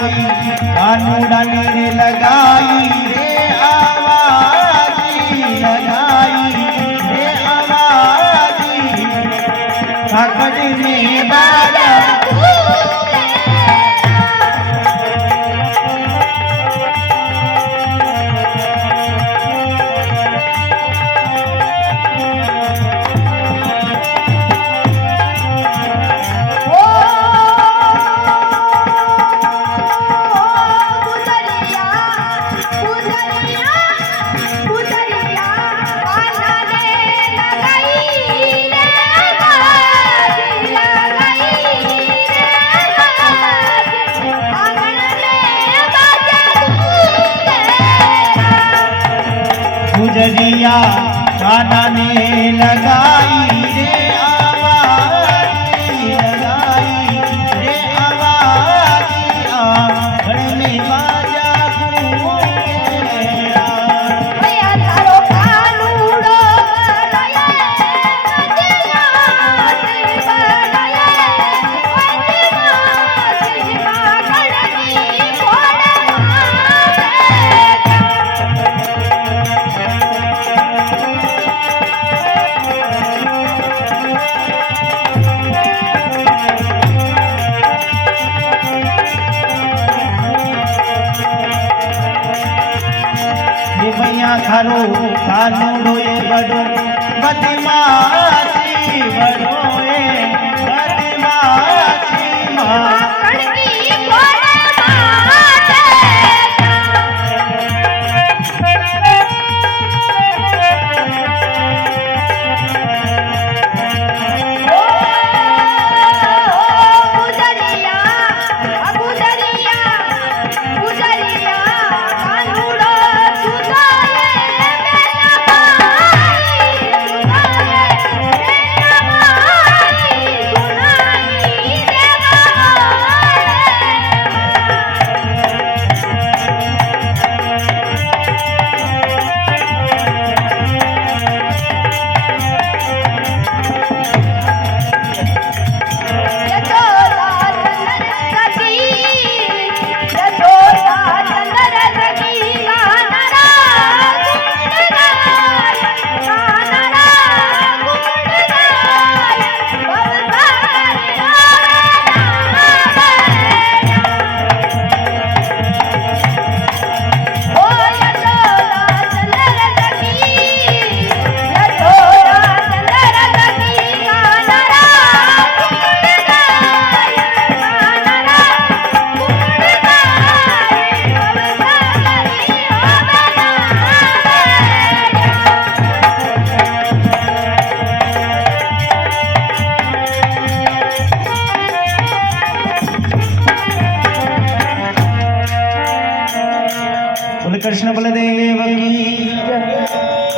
कोई कानूडानी रे लगाई रे आवाजी लगाई रे आवाजी काकड़ में बाजा गुजरिया काना ने लगाई रे आवाज़ी लगाई रे आवाज़ी आंगन में बाजा गूंजेरा भैया थारो कानूड़ो बनाया मदिना से बनाया गणनी भैया थारो कानूड़ो ये बड़ो बदमाशी बड़ो ये बदमाशी माँ कृष्ण बलदेव की